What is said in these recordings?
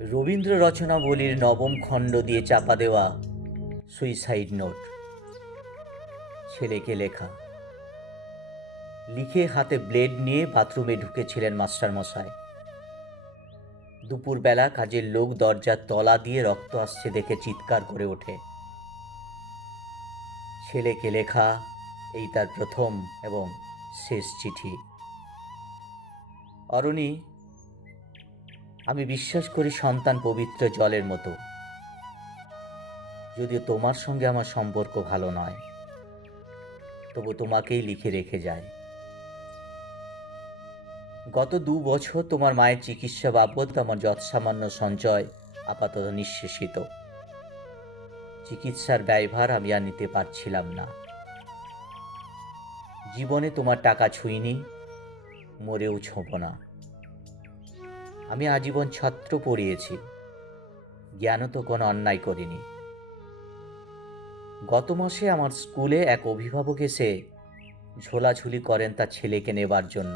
রবীন্দ্র রচনাবলীর নবম খণ্ড দিয়ে চাপা দেওয়া সুইসাইড নোট। ছেলেকে লেখা। লিখে হাতে ব্লেড নিয়ে বাথরুমে ঢুকেছিলেন মাস্টারমশাই। দুপুরবেলা কাজের লোক দরজার তলা দিয়ে রক্ত আসছে দেখে চিৎকার করে ওঠে। ছেলেকে লেখা এই তার প্রথম এবং শেষ চিঠি। অরণি, আমি বিশ্বাস করি সন্তান পবিত্র জলের মতো, যদিও তোমার সঙ্গে আমার সম্পর্ক ভালো নয়, তবু তোমাকেই লিখে রেখে যায়। গত 2 বছর তোমার মায়ের চিকিৎসা বাবদ আমার যৎসামান্য সঞ্চয় আপাতত নিঃশেষিত। চিকিৎসার ব্যয়ভার আমি আর নিতে পারছিলাম না। জীবনে তোমার টাকা ছুঁইনি, মরেও ছোঁব না। আমি আজীবন ছত্র পড়িয়েছি, জ্ঞানও তো কোনো অন্যায় করিনি। গত মাসে আমার স্কুলে এক অভিভাবক এসে ঝোলাঝুলি করেন তার ছেলেকে নেবার জন্য।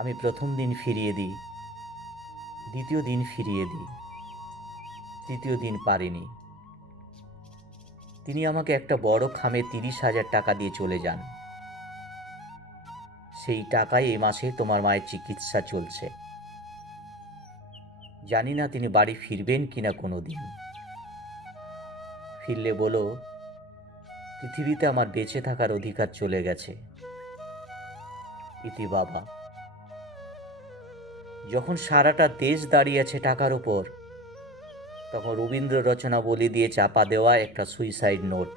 আমি প্রথম দিন ফিরিয়ে দিই, দ্বিতীয় দিন ফিরিয়ে দিই, তৃতীয় দিন পারিনি। তিনি আমাকে একটা বড় খামে 30,000 টাকা দিয়ে চলে যান। সেই টাকায় এ মাসে তোমার মায়ের চিকিৎসা চলছে। জানি না তিনি বাড়ি ফিরবেন কিনা কোনো দিন। ফিরলে বলো, পৃথিবীতে আমার বেঁচে থাকার অধিকার চলে গেছে। ইতি বাবা। যখন সারাটা দেশ দাঁড়িয়ে আছে টাকার উপর, তখন রবীন্দ্র রচনাবলী দিয়ে চাপা দেওয়া একটা সুইসাইড নোট।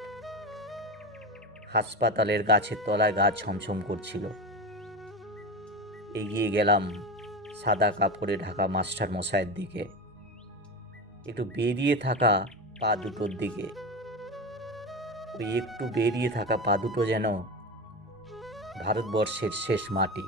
হাসপাতালের গাছের তলায় গা ছমছম করছিল। এগিয়ে গেলাম সাদা কাপড়ে ঢাকা মাস্টার মশাইয়ের দিকে, একটু বেরিয়ে থাকা পা দুটোর দিকে। ওই একটু বেরিয়ে থাকা পা দুটো যেন ভারতবর্ষের শেষ মাটি।